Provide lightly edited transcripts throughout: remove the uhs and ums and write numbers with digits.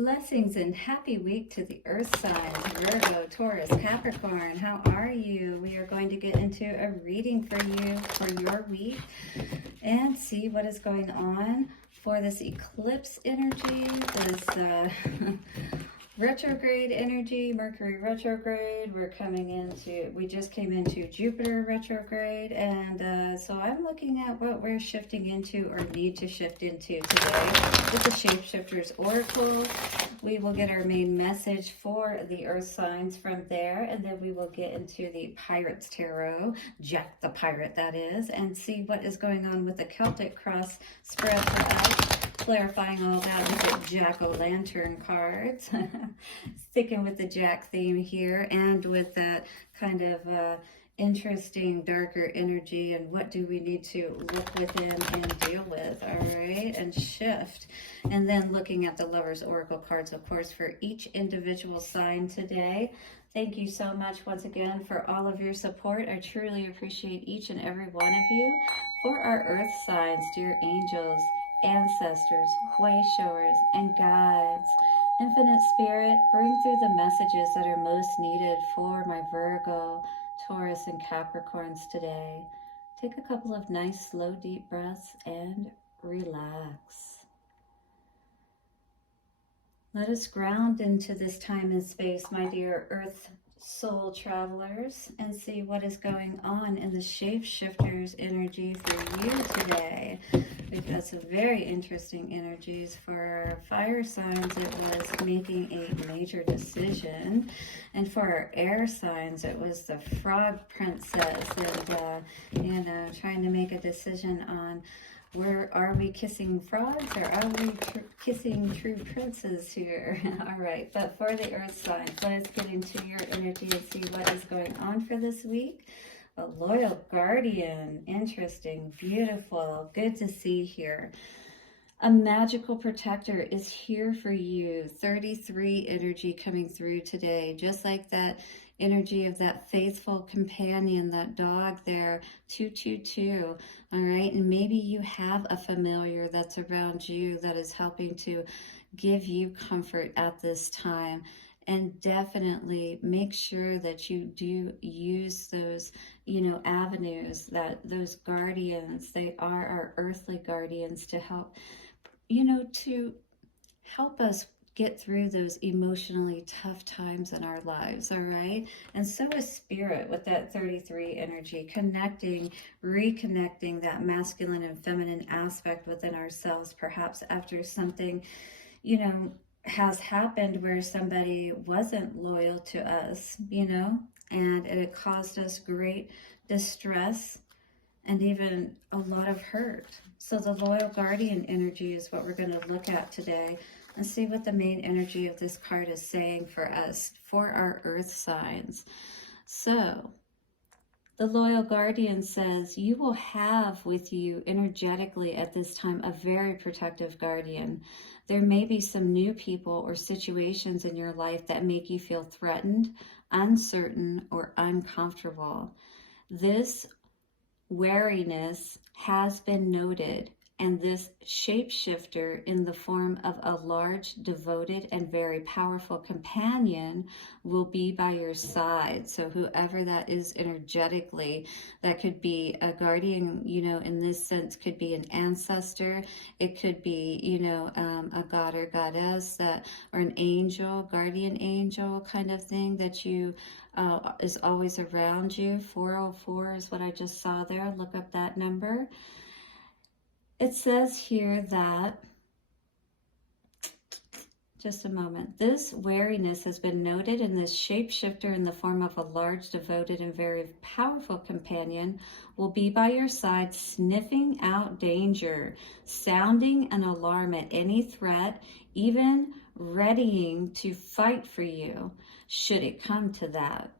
Blessings and happy week to the earth signs, Virgo, Taurus, Capricorn. How are you? We are going to get into a reading for you for your week and see what is going on for this eclipse energy, this retrograde energy, Mercury retrograde. We just came into Jupiter retrograde, and so I'm looking at what we're shifting into or need to shift into today with the ShapeShifters Oracle. We will get our main message for the earth signs from there, and then we will get into the Pirates Tarot, Jack the Pirate that is, and see what is going on with the Celtic cross spread for us. Clarifying all that with the Jack-o'-lantern cards. Sticking with the Jack theme here and with that kind of interesting darker energy, and what do we need to look within and deal with, all right, and shift. And then looking at the Lovers Oracle cards, of course, for each individual sign today. Thank you so much once again for all of your support. I truly appreciate each and every one of you. For our earth signs, dear angels, ancestors, way showers, and guides, infinite spirit, bring through the messages that are most needed for my Virgo, Taurus, and Capricorns today. Take a couple of nice, slow, deep breaths and relax. Let us ground into this time and space, my dear earth soul travelers, and see what is going on in the ShapeShifters energy for you today. We've got some very interesting energies. For fire signs, it was making a major decision, and for our air signs, it was the Frog Princess, and trying to make a decision on where are we kissing frogs, or are we kissing true princes here? All right, but for the earth signs, let us get into your energy and see what is going on for this week. A loyal guardian, interesting, beautiful, good to see here. A magical protector is here for you. 33 energy coming through today, just like that energy of that faithful companion, that dog there, 222, all right? And maybe you have a familiar that's around you that is helping to give you comfort at this time. And definitely make sure that you do use those, avenues, that those guardians, they are our earthly guardians to help, to help us get through those emotionally tough times in our lives, all right? And so is spirit with that 33 energy, connecting, reconnecting that masculine and feminine aspect within ourselves, perhaps after something, has happened where somebody wasn't loyal to us, and it caused us great distress and even a lot of hurt. So the loyal guardian energy is what we're going to look at today and see what the main energy of this card is saying for us, for our earth signs. So the loyal guardian says you will have with you energetically at this time a very protective guardian. There may be some new people or situations in your life that make you feel threatened, uncertain, or uncomfortable. This wariness has been noted, and this shapeshifter in the form of a large, devoted, and very powerful companion will be by your side. So whoever that is energetically, that could be a guardian, in this sense, could be an ancestor. It could be, a god or goddess or an angel, guardian angel kind of thing that you is always around you. 404 is what I just saw there. Look up that number. It says here that, just a moment, this wariness has been noted in this shapeshifter in the form of a large, devoted, and very powerful companion will be by your side, sniffing out danger, sounding an alarm at any threat, even readying to fight for you, should it come to that.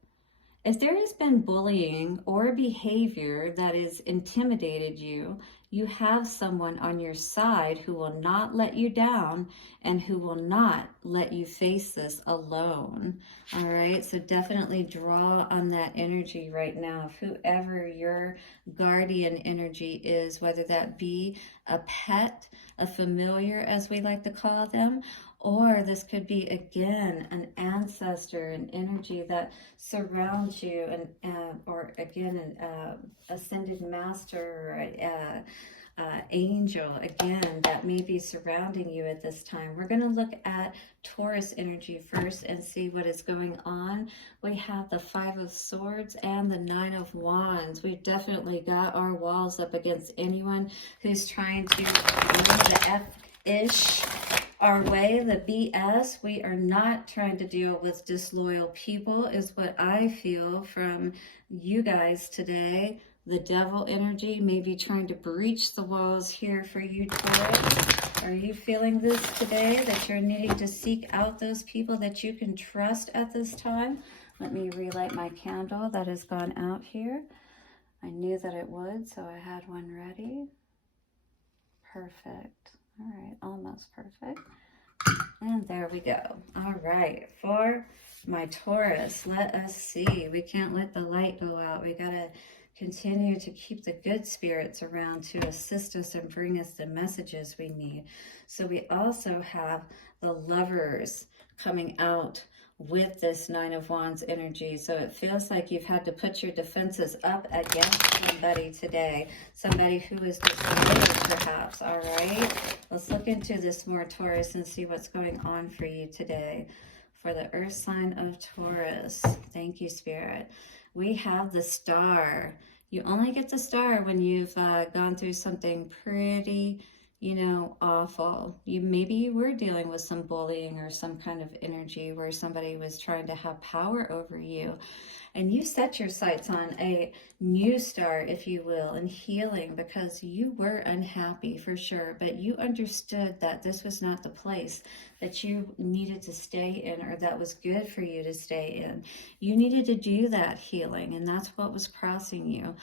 If there has been bullying or behavior that has intimidated you, you have someone on your side who will not let you down and who will not let you face this alone. All right, so definitely draw on that energy right now of whoever your guardian energy is, whether that be a pet, a familiar, as we like to call them, or or this could be, again, an ancestor, an energy that surrounds you, and or again, an ascended master, or angel, again, that may be surrounding you at this time. We're going to look at Taurus energy first and see what is going on. We have the Five of Swords and the Nine of Wands. We've definitely got our walls up against anyone who's trying to bring the F-ish our way, the BS. We are not trying to deal with disloyal people, is what I feel from you guys today. The Devil energy may be trying to breach the walls here for you, Taurus. Are you feeling this today, that you're needing to seek out those people that you can trust at this time? Let me relight my candle that has gone out here. I knew that it would, so I had one ready. Perfect. All right, almost perfect. And there we go. All right, for my Taurus, let us see. We can't let the light go out. We got to continue to keep the good spirits around to assist us and bring us the messages we need. So we also have the Lovers coming out with this Nine of Wands energy. So it feels like you've had to put your defenses up against somebody today. Somebody who is disloyal, perhaps. All right. Let's look into this more, Taurus, and see what's going on for you today. For the Earth sign of Taurus. Thank you, Spirit. We have the Star. You only get the Star when you've gone through something pretty, awful. Maybe you were dealing with some bullying or some kind of energy where somebody was trying to have power over you. And you set your sights on a new start, if you will, and healing, because you were unhappy for sure, but you understood that this was not the place that you needed to stay in, or that was good for you to stay in. You needed to do that healing, and that's what was crossing you.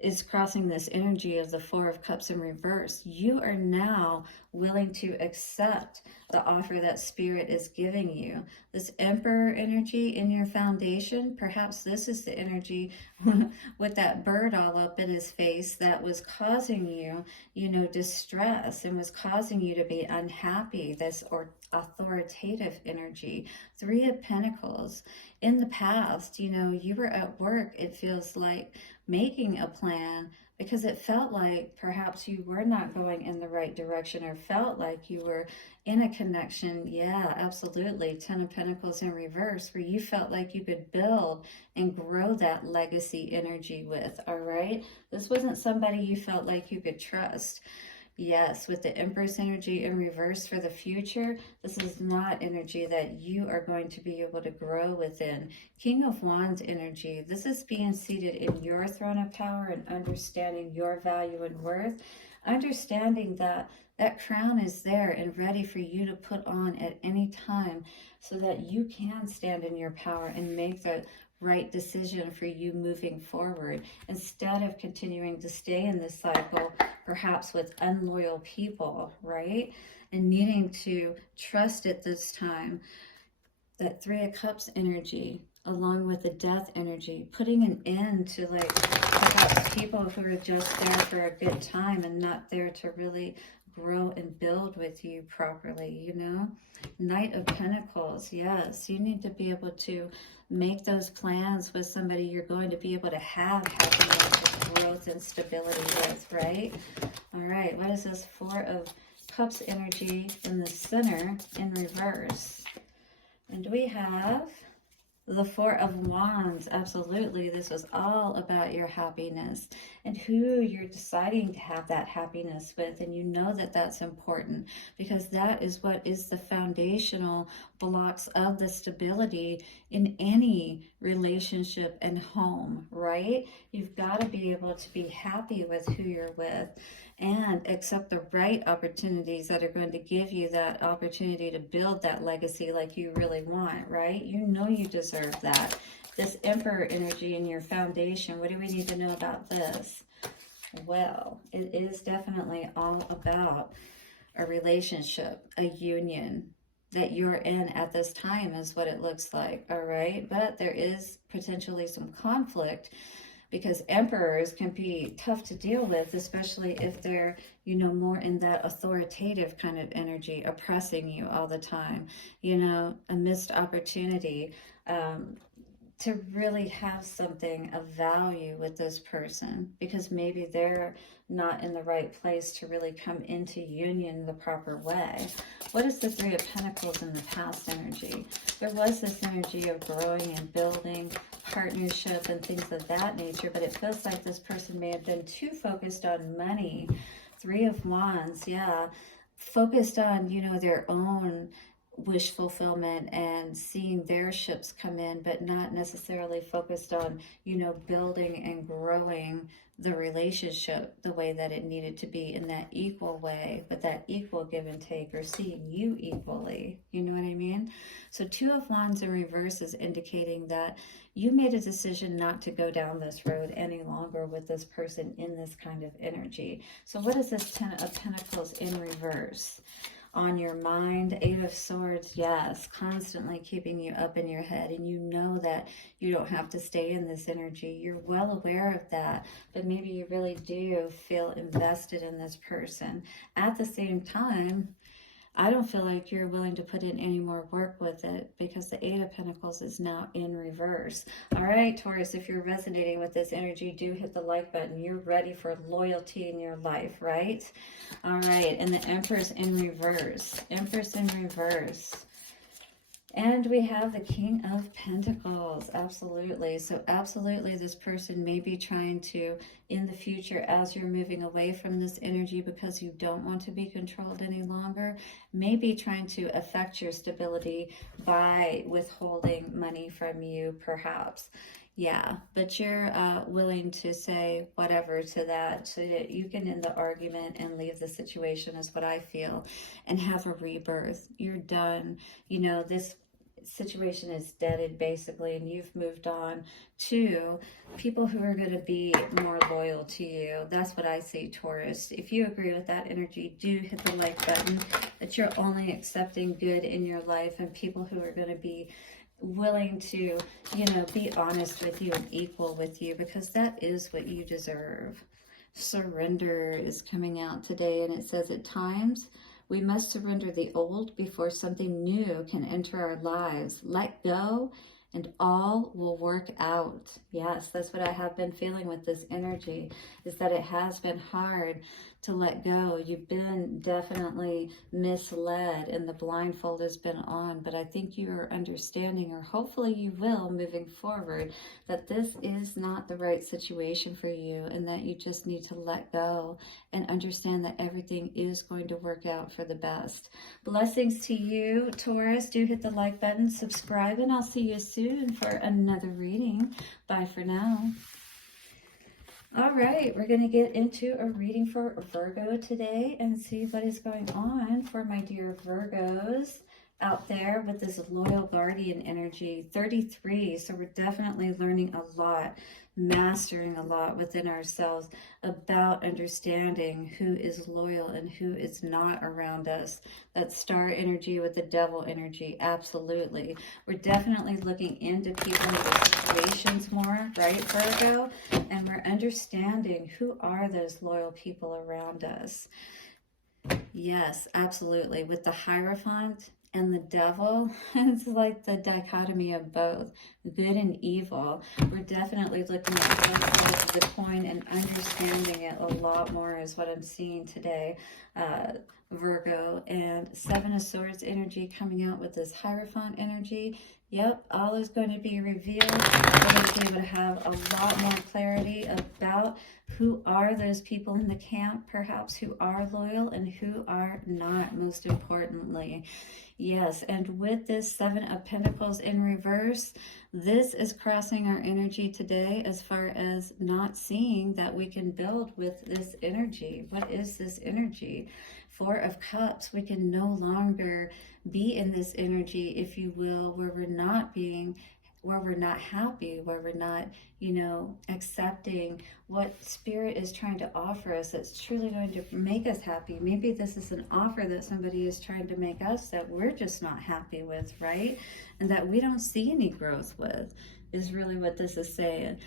Is crossing this energy of the Four of Cups in reverse. You are now willing to accept the offer that Spirit is giving you. This Emperor energy in your foundation, perhaps this is the energy with that bird all up in his face that was causing you, distress, and was causing you to be unhappy. This or authoritative energy. Three of Pentacles. In the past, you were at work, it feels like, making a plan because it felt like perhaps you were not going in the right direction, or felt like you were in a connection. Yeah, absolutely. Ten of Pentacles in reverse, where you felt like you could build and grow that legacy energy with. All right. This wasn't somebody you felt like you could trust. Yes, with the Empress energy in reverse for the future, this is not energy that you are going to be able to grow within. King of Wands energy, this is being seated in your throne of power and understanding your value and worth. Understanding that that crown is there and ready for you to put on at any time, so that you can stand in your power and make the right decision for you moving forward, instead of continuing to stay in this cycle, perhaps with unloyal people, right? And needing to trust at this time. That Three of Cups energy, along with the Death energy, putting an end to perhaps people who are just there for a good time and not there to really grow and build with you properly, Knight of Pentacles, yes, you need to be able to make those plans with somebody you're going to be able to have happiness, growth, and stability with, right? All right, what is this Four of Cups energy in the center in reverse? And we have the Four of Wands. Absolutely, this was all about your happiness and who you're deciding to have that happiness with. And you know that that's important, because that is what is the foundational blocks of the stability in any relationship and home, right? You've got to be able to be happy with who you're with and accept the right opportunities that are going to give you that opportunity to build that legacy like you really want, right? You know you deserve that. This Emperor energy in your foundation, what do we need to know about this? Well, it is definitely all about a relationship, a union that you're in at this time is what it looks like, all right? But there is potentially some conflict, because emperors can be tough to deal with, especially if they're, you know, more in that authoritative kind of energy, oppressing you all the time, you know, a missed opportunity to really have something of value with this person, because maybe they're not in the right place to really come into union the proper way. What is the Three of Pentacles in the past energy? There was this energy of growing and building, partnership and things of that nature, but it feels like this person may have been too focused on money. Three of Wands, yeah, focused on, you know, their own wish fulfillment and seeing their ships come in, but not necessarily focused on, you know, building and growing the relationship the way that it needed to be, in that equal way, but that equal give and take, or seeing you equally, you know what I mean? So Two of Wands in reverse is indicating that you made a decision not to go down this road any longer with this person in this kind of energy. So what is this Ten of Pentacles in reverse? On your mind, Eight of Swords, yes, constantly keeping you up in your head, and you know that you don't have to stay in this energy. You're well aware of that, but maybe you really do feel invested in this person. At the same time, I don't feel like you're willing to put in any more work with it, because the Eight of Pentacles is now in reverse. All right, Taurus, if you're resonating with this energy, do hit the like button. You're ready for loyalty in your life, right? All right, and the Empress in reverse. Empress in reverse. And we have the King of Pentacles, absolutely. So absolutely, this person may be trying to, in the future, as you're moving away from this energy because you don't want to be controlled any longer, may be trying to affect your stability by withholding money from you, perhaps. Yeah, but you're willing to say whatever to that so that you can end the argument and leave the situation, is what I feel, and have a rebirth. You're done. You know, this situation is deaded basically, and you've moved on to people who are going to be more loyal to you. That's what I see, Taurus. If you agree with that energy, do hit the like button, that you're only accepting good in your life and people who are going to be willing to, you know, be honest with you and equal with you, because that is what you deserve. Surrender is coming out today, and it says, at times we must surrender the old before something new can enter our lives. Let go and all will work out. Yes, that's what I have been feeling with this energy, is that it has been hard to let go. You've been definitely misled and the blindfold has been on, but I think you are understanding, or hopefully you will moving forward, that this is not the right situation for you, and that you just need to let go and understand that everything is going to work out for the best. Blessings to you, Taurus. Do hit the like button, subscribe, and I'll see you soon for another reading. Bye for now. All right, we're going to get into a reading for Virgo today and see what is going on for my dear Virgos out there with this loyal guardian energy. 33, so we're definitely learning a lot, mastering a lot within ourselves about understanding who is loyal and who is not around us. That star energy with the devil energy, absolutely. We're definitely looking into people and their situations more, right, Virgo? And we're understanding who are those loyal people around us. Yes, absolutely. With the Hierophant and the devil, it's like the dichotomy of both good and evil. We're definitely looking at both sides of the coin and understanding it a lot more, is what I'm seeing today, Virgo. And Seven of Swords energy coming out with this Hierophant energy. Yep, all is going to be revealed. We're going to be able to have a lot more clarity about who are those people in the camp, perhaps, who are loyal and who are not, most importantly. Yes, and with this Seven of Pentacles in reverse, this is crossing our energy today as far as not seeing that we can build with this energy. What is this energy? Four of Cups. We can no longer be in this energy, if you will, where we're not happy, where we're not, you know, accepting what Spirit is trying to offer us that's truly going to make us happy. Maybe this is an offer that somebody is trying to make us that we're just not happy with, right? And that we don't see any growth with, is really what this is saying.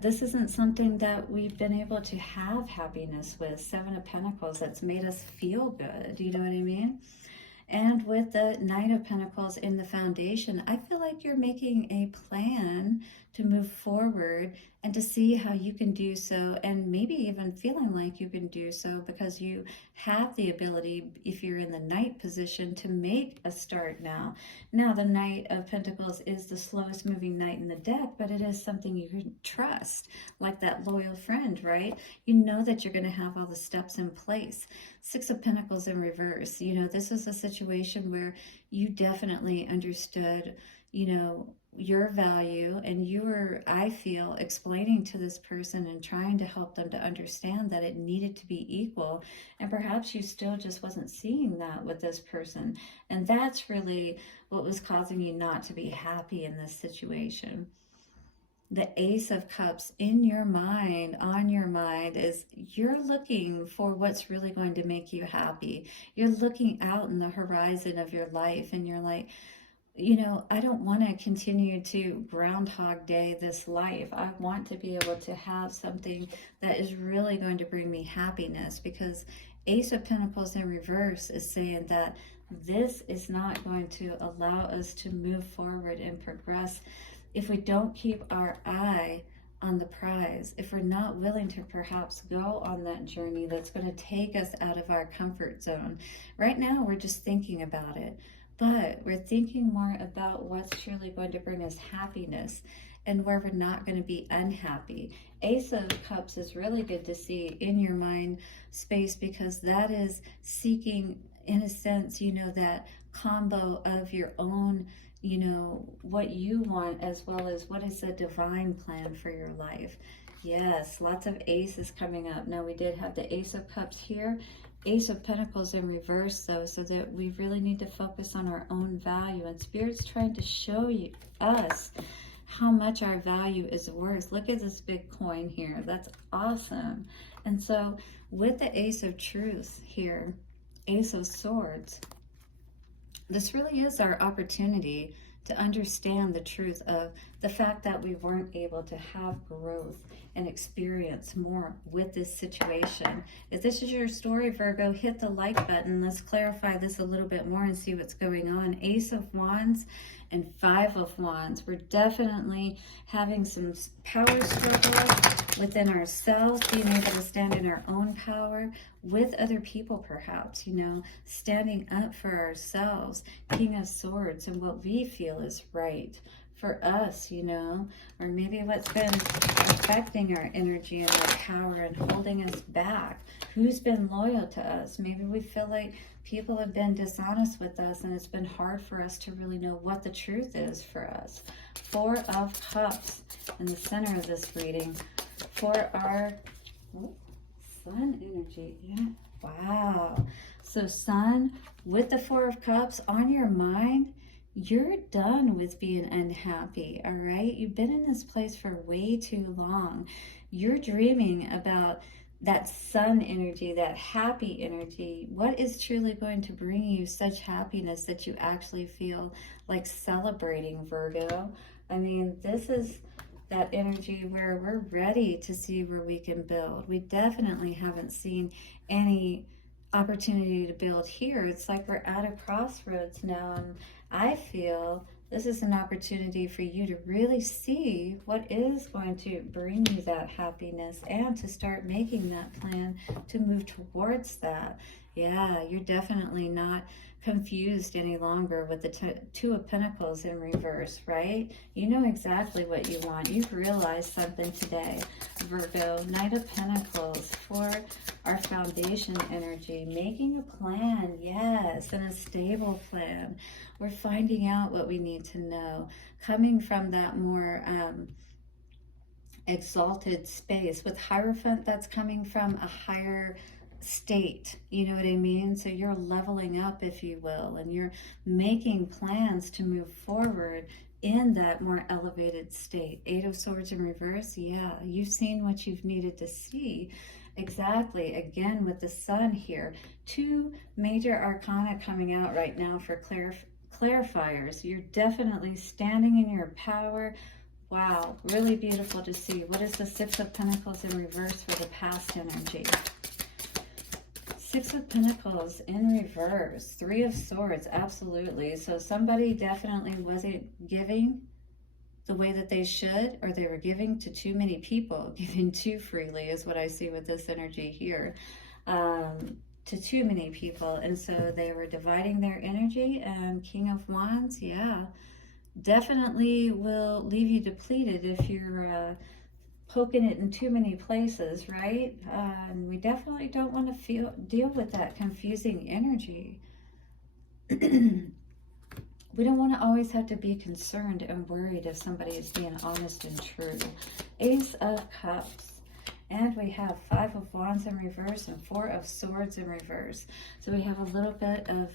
This isn't something that we've been able to have happiness with. Seven of Pentacles, that's made us feel good. You know what I mean? And with the Knight of Pentacles in the foundation, I feel like you're making a plan to move forward and to see how you can do so, and maybe even feeling like you can do so because you have the ability, if you're in the Knight position, to make a start now. Now, the Knight of Pentacles is the slowest moving Knight in the deck, but it is something you can trust, like that loyal friend, right? You know that you're going to have all the steps in place. Six of Pentacles in reverse. You know, this is a situation where you definitely understood, you know, your value, and you were, I feel, explaining to this person and trying to help them to understand that it needed to be equal. And perhaps you still just wasn't seeing that with this person. And that's really what was causing you not to be happy in this situation. The Ace of Cups in your mind, on your mind, is you're looking for what's really going to make you happy. You're looking out in the horizon of your life, and you're like, you know, I don't want to continue to Groundhog Day this life. I want to be able to have something that is really going to bring me happiness, because Ace of Pentacles in reverse is saying that this is not going to allow us to move forward and progress if we don't keep our eye on the prize, if we're not willing to perhaps go on that journey that's going to take us out of our comfort zone. Right now, we're just thinking about it. But we're thinking more about what's truly going to bring us happiness and where we're not going to be unhappy. Ace of Cups is really good to see in your mind space, because that is seeking, in a sense, you know, that combo of your own, you know, what you want, as well as what is the divine plan for your life. Yes, lots of aces coming up. Now, we did have the Ace of Cups here. Ace of Pentacles in reverse, though, so that we really need to focus on our own value. And Spirit's trying to show us how much our value is worth. Look at this big coin here. That's awesome. And so with the Ace of Truth here, Ace of Swords, this really is our opportunity to understand the truth of the fact that we weren't able to have growth and experience more with this situation. If this is your story, Virgo, hit the like button. Let's clarify this a little bit more and see what's going on. Ace of Wands and Five of Wands. We're definitely having some power struggle within ourselves, being able to stand in our own power with other people, perhaps, you know, standing up for ourselves. King of Swords and what we feel is right for us, you know, or maybe what's been affecting our energy and our power and holding us back. Who's been loyal to us? Maybe we feel like people have been dishonest with us, and it's been hard for us to really know what the truth is for us. Four of Cups in the center of this reading for our Sun energy. Yeah, wow. So Sun with the Four of Cups on your mind. You're done with being unhappy, all right? You've been in this place for way too long. You're dreaming about that sun energy, that happy energy. What is truly going to bring you such happiness that you actually feel like celebrating, Virgo? I mean, this is that energy where we're ready to see where we can build. We definitely haven't seen any opportunity to build here. It's like we're at a crossroads now, and I feel this is an opportunity for you to really see what is going to bring you that happiness and to start making that plan to move towards that. Yeah, you're definitely not confused any longer with the Two of Pentacles in reverse, right? You know exactly what you want. You've realized something today, Virgo. Knight of Pentacles for our foundation energy. Making a plan, yes, and a stable plan. We're finding out what we need to know. Coming from that more exalted space. With Hierophant, that's coming from a higher state, you know what I mean? So you're leveling up, if you will, and you're making plans to move forward in that more elevated state. Eight of Swords in reverse, yeah, you've seen what you've needed to see. Exactly. Again, with the Sun here, two major arcana coming out right now for clarifiers. You're definitely standing in your power, Wow, really beautiful to see. What is the Six of Pentacles in reverse for the past energy? Six of Pentacles in reverse. Three of Swords, absolutely. So somebody definitely wasn't giving the way that they should, or they were giving to too many people. Giving too freely is what I see with this energy here. To too many people. And so they were dividing their energy. And King of Wands, yeah, definitely will leave you depleted if you're poking it in too many places, right? And we definitely don't want to deal with that confusing energy. We don't want to always have to be concerned and worried if somebody is being honest and true. Ace of Cups. And we have Five of Wands in reverse and Four of Swords in reverse. So we have a little bit of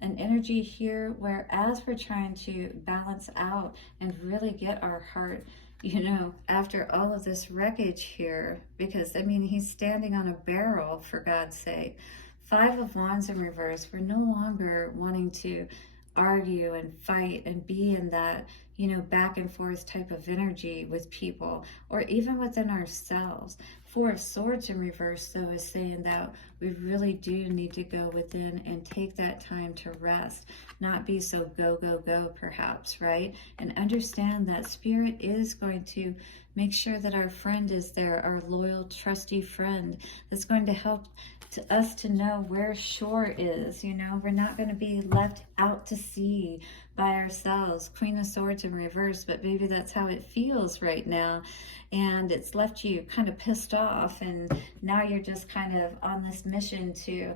an energy here where as we're trying to balance out and really get our heart, you know, after all of this wreckage here, because I mean, he's standing on a barrel, for God's sake. Five of Wands in reverse. We're no longer wanting to argue and fight and be in that, you know, back and forth type of energy with people or even within ourselves. Four of Swords in reverse, though, is saying that we really do need to go within and take that time to rest, not be so go, go, go, perhaps, right? And understand that Spirit is going to make sure that our friend is there, our loyal, trusty friend that's going to help us to know where shore is. You know, we're not going to be left out to sea by ourselves. Queen of Swords in reverse, but maybe that's how it feels right now, and it's left you kind of pissed off, and now you're just kind of on this mission to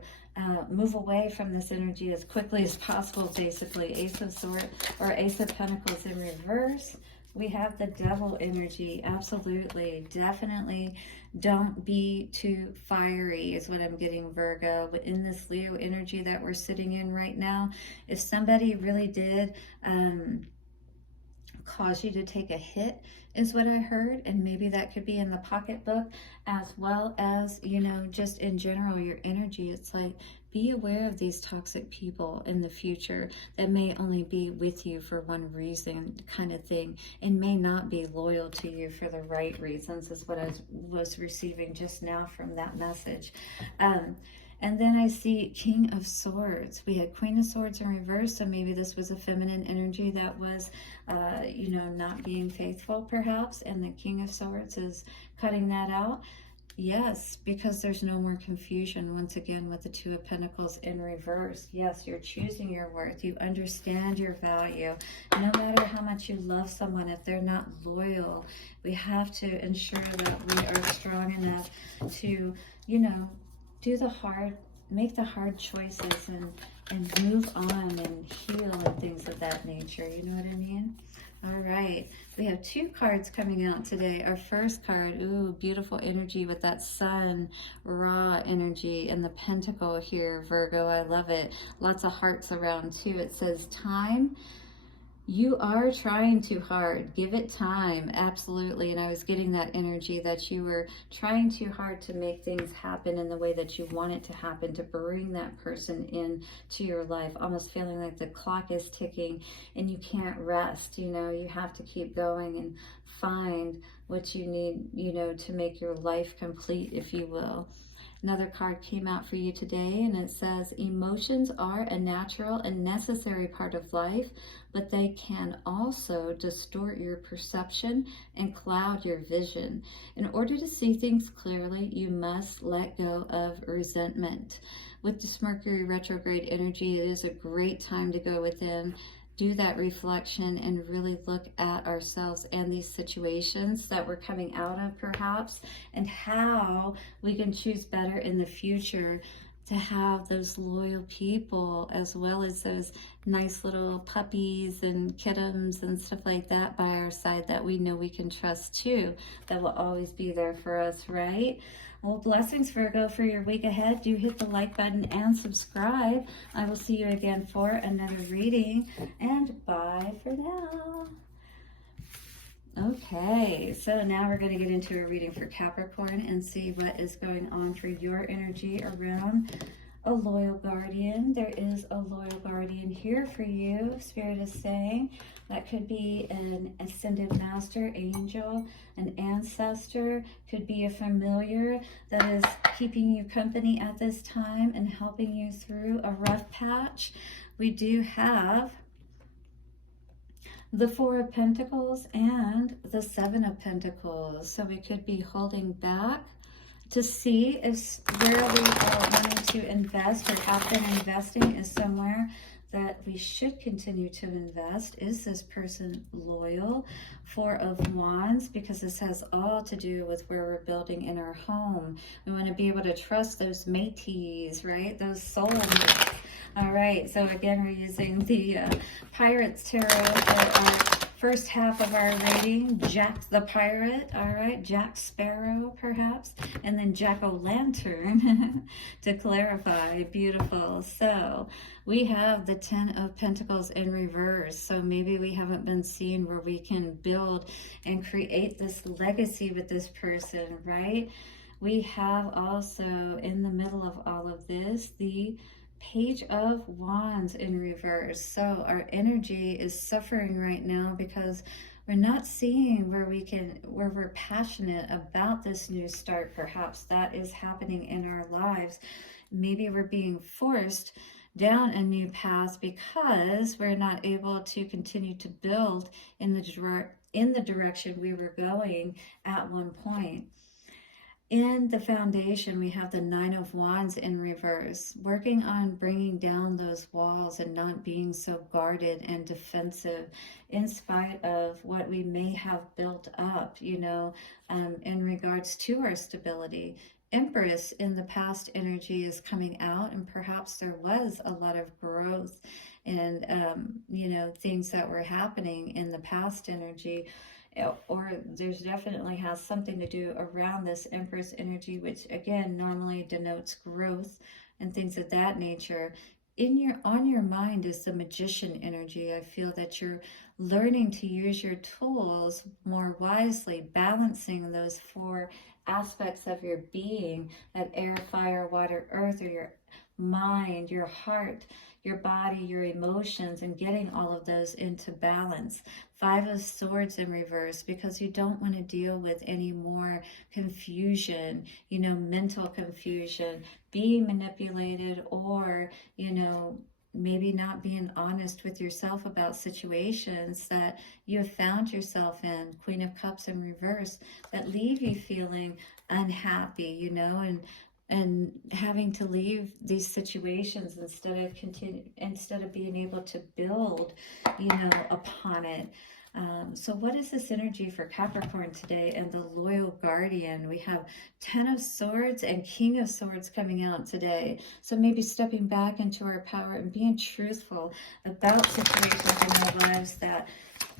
move away from this energy as quickly as possible, basically. Ace of Swords or Ace of Pentacles in reverse. We have the Devil energy. Absolutely, definitely don't be too fiery is what I'm getting, Virgo. In this Leo energy that we're sitting in right now, if somebody really did cause you to take a hit is what I heard, and maybe that could be in the pocketbook as well as, you know, just in general your energy. It's like, be aware of these toxic people in the future that may only be with you for one reason kind of thing and may not be loyal to you for the right reasons is what I was receiving just now from that message. And then I see King of Swords. We had Queen of Swords in reverse, so maybe this was a feminine energy that was, you know, not being faithful perhaps, and the King of Swords is cutting that out. Yes, because there's no more confusion once again with the Two of Pentacles in reverse. Yes, you're choosing your worth. You understand your value. No matter how much you love someone, if they're not loyal, we have to ensure that we are strong enough to, you know, make the hard choices and move on and heal and things of that nature. You know what I mean? All right, we have two cards coming out today. Our first card, ooh, beautiful energy with that sun, raw energy, and the pentacle here, Virgo. I love it. Lots of hearts around too. It says time. You are trying too hard. Give it time. Absolutely. And I was getting that energy that you were trying too hard to make things happen in the way that you want it to happen, to bring that person in to your life, almost feeling like the clock is ticking and you can't rest. You know, you have to keep going and find what you need, you know, to make your life complete, if you will. Another card came out for you today, and it says, emotions are a natural and necessary part of life, but they can also distort your perception and cloud your vision. In order to see things clearly, you must let go of resentment. With this Mercury retrograde energy, it is a great time to go within, do that reflection, and really look at ourselves and these situations that we're coming out of perhaps, and how we can choose better in the future to have those loyal people as well as those nice little puppies and kittens and stuff like that by our side that we know we can trust too, that will always be there for us, right? Well, blessings, Virgo, for your week ahead. Do hit the like button and subscribe. I will see you again for another reading, and bye for now. Okay, so now we're going to get into a reading for Capricorn and see what is going on for your energy around a loyal guardian. There is a loyal guardian here for you, Spirit is saying. That could be an ascended master, angel, an ancestor, could be a familiar that is keeping you company at this time and helping you through a rough patch. We do have the Four of Pentacles and the Seven of Pentacles. So we could be holding back to see if where we are wanting to invest or have been investing is somewhere that we should continue to invest. Is this person loyal? Four of Wands, because this has all to do with where we're building in our home. We want to be able to trust those mateys, right? Those soulmates. All right, so again, we're using the Pirates Tarot for our first half of our reading. Jack the Pirate, all right, Jack Sparrow perhaps, and then Jack-o'-lantern to clarify. Beautiful. So we have the Ten of Pentacles in reverse. So maybe we haven't been seeing where we can build and create this legacy with this person, right? We have also in the middle of all of this, the Page of Wands in reverse. So our energy is suffering right now because we're not seeing where we're passionate about this new start. Perhaps that is happening in our lives. Maybe we're being forced down a new path because we're not able to continue to build in the direction we were going at one point. In the foundation, we have the Nine of Wands in reverse, working on bringing down those walls and not being so guarded and defensive in spite of what we may have built up, you know, in regards to our stability. Empress in the past energy is coming out, and perhaps there was a lot of growth and, you know, things that were happening in the past energy. Or there's definitely has something to do around this Empress energy, which again normally denotes growth and things of that nature. On your mind is the Magician energy. I feel that you're learning to use your tools more wisely, balancing those four aspects of your being, that air, fire, water, earth, or your mind, your heart, your body, your emotions, and getting all of those into balance. Five of Swords in reverse, because you don't want to deal with any more confusion, you know, mental confusion, being manipulated, or, you know, maybe not being honest with yourself about situations that you have found yourself in. Queen of Cups in reverse, that leave you feeling unhappy, you know, and having to leave these situations instead of being able to build, you know, upon it. So what is this energy for Capricorn today and the loyal guardian? We have Ten of Swords and King of Swords coming out today. So maybe stepping back into our power and being truthful about situations in our lives that,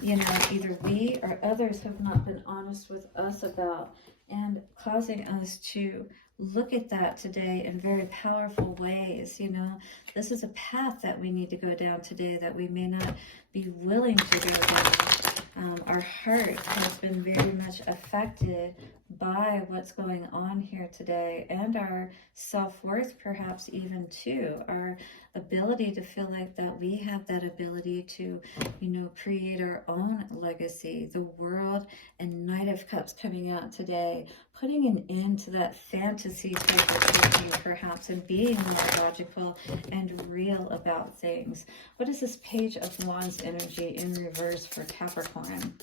you know, either we or others have not been honest with us about, and causing us to look at that today in very powerful ways. You know, this is a path that we need to go down today that we may not be willing to go down. Our heart has been very much affected by what's going on here today, and our self-worth perhaps even too, our ability to feel like that we have that ability to, you know, create our own legacy. The World and Knight of Cups coming out today, putting an end to that fantasy type of thinking perhaps, and being more logical and real about things. What is this Page of Wands energy in reverse for Capricorn?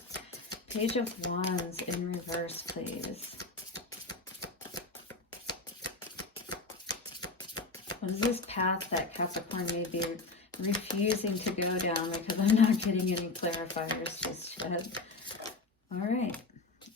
Page of Wands in reverse, please. What is this path that Capricorn may be refusing to go down? Because I'm not getting any clarifiers just yet. All right.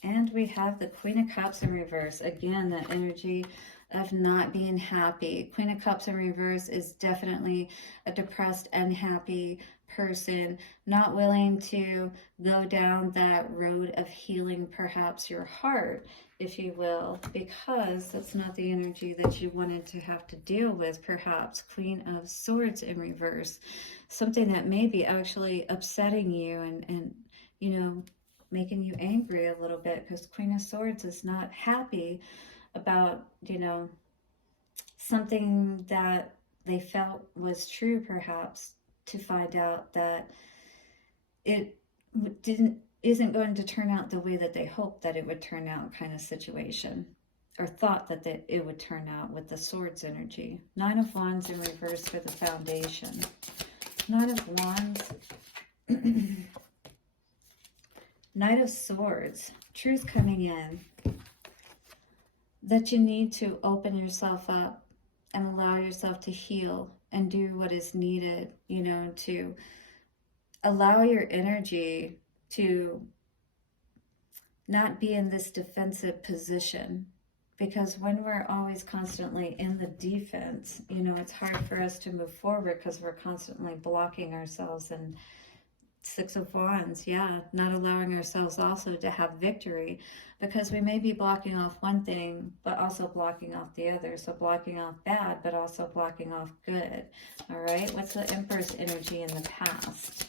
And we have the Queen of Cups in reverse. Again, that energy of not being happy. Queen of Cups in reverse is definitely a depressed, unhappy person, not willing to go down that road of healing perhaps your heart, if you will, because that's not the energy that you wanted to have to deal with. Perhaps Queen of Swords in reverse, something that may be actually upsetting you and you know, making you angry a little bit, because Queen of Swords is not happy about, you know, something that they felt was true, perhaps, to find out that it isn't going to turn out the way that they hoped that it would turn out, kind of situation, or thought that it would turn out with the Swords energy. 9 of Wands in reverse for the foundation. 9 of Wands. Knight of Swords. Truth coming in. That you need to open yourself up and allow yourself to heal and do what is needed, you know, to allow your energy to not be in this defensive position. Because when we're always constantly in the defense, you know, it's hard for us to move forward because we're constantly blocking ourselves. And 6 of Wands, yeah, not allowing ourselves also to have victory, because we may be blocking off one thing, but also blocking off the other. So blocking off bad, but also blocking off good. All right, what's the Empress energy in the past?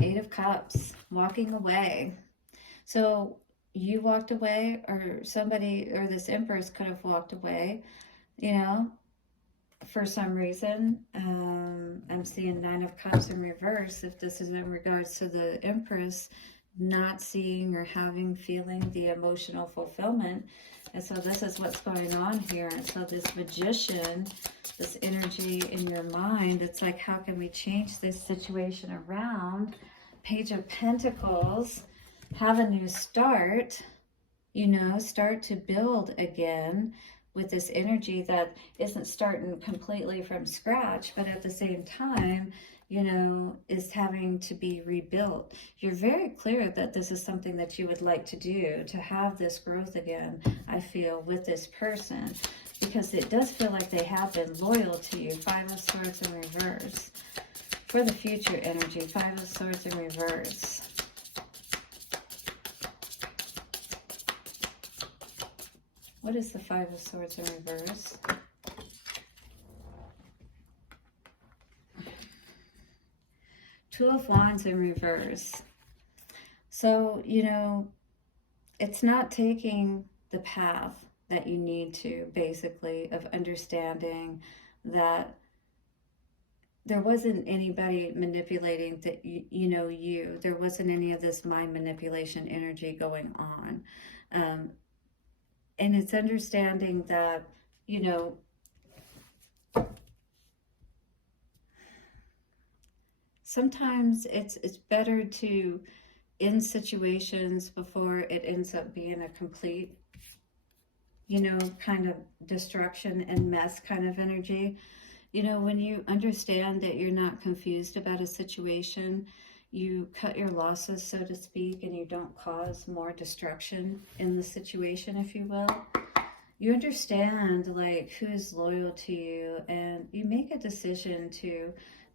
Eight of Cups, walking away. So you walked away, or somebody, or this Empress could have walked away, you know, for some reason. I'm seeing 9 of Cups in reverse, if this is in regards to the Empress not seeing or having, feeling the emotional fulfillment. And so this is what's going on here. And so this Magician, this energy in your mind, it's like, how can we change this situation around? Page of Pentacles, have a new start, you know, start to build again with this energy that isn't starting completely from scratch, but at the same time, you know, is having to be rebuilt. You're very clear that this is something that you would like to do, to have this growth again, I feel, with this person, because it does feel like they have been loyal to you. 5 of Swords in reverse. For the future energy, 5 of Swords in reverse. What is the 5 of Swords in reverse? Two of Wands in reverse. So, you know, it's not taking the path that you need to, basically, of understanding that there wasn't anybody manipulating that, you know, you. There wasn't any of this mind manipulation energy going on. And it's understanding that, you know, sometimes it's better to end situations before it ends up being a complete, you know, kind of destruction and mess kind of energy. You know, when you understand that you're not confused about a situation, you cut your losses, so to speak, and you don't cause more destruction in the situation, if you will. You understand, like, who is loyal to you, and you make a decision to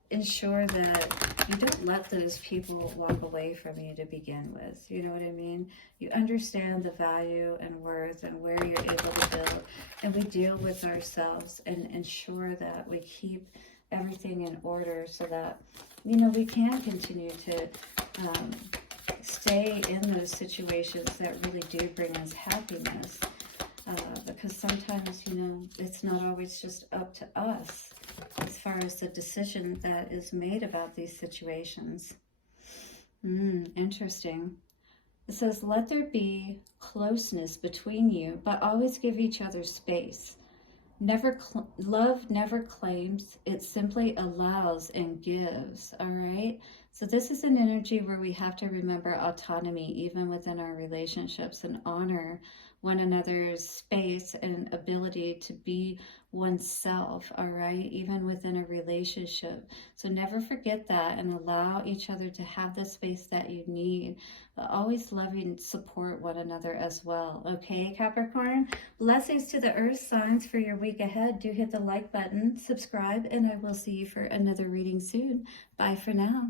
ensure that you don't let those people walk away from you to begin with. You know what I mean? You understand the value and worth and where you're able to build, and we deal with ourselves and ensure that we keep everything in order so that, you know, we can continue to stay in those situations that really do bring us happiness. Because sometimes, you know, it's not always just up to us as far as the decision that is made about these situations. Interesting. It says, let there be closeness between you, but always give each other space. Love never claims, it simply allows and gives, all right? So this is an energy where we have to remember autonomy even within our relationships, and honor one another's space and ability to be oneself, all right, even within a relationship. So never forget that, and allow each other to have the space that you need, but always love and support one another as well. Okay, Capricorn? Blessings to the earth signs for your week ahead. Do hit the like button, subscribe, and I will see you for another reading soon. Bye for now.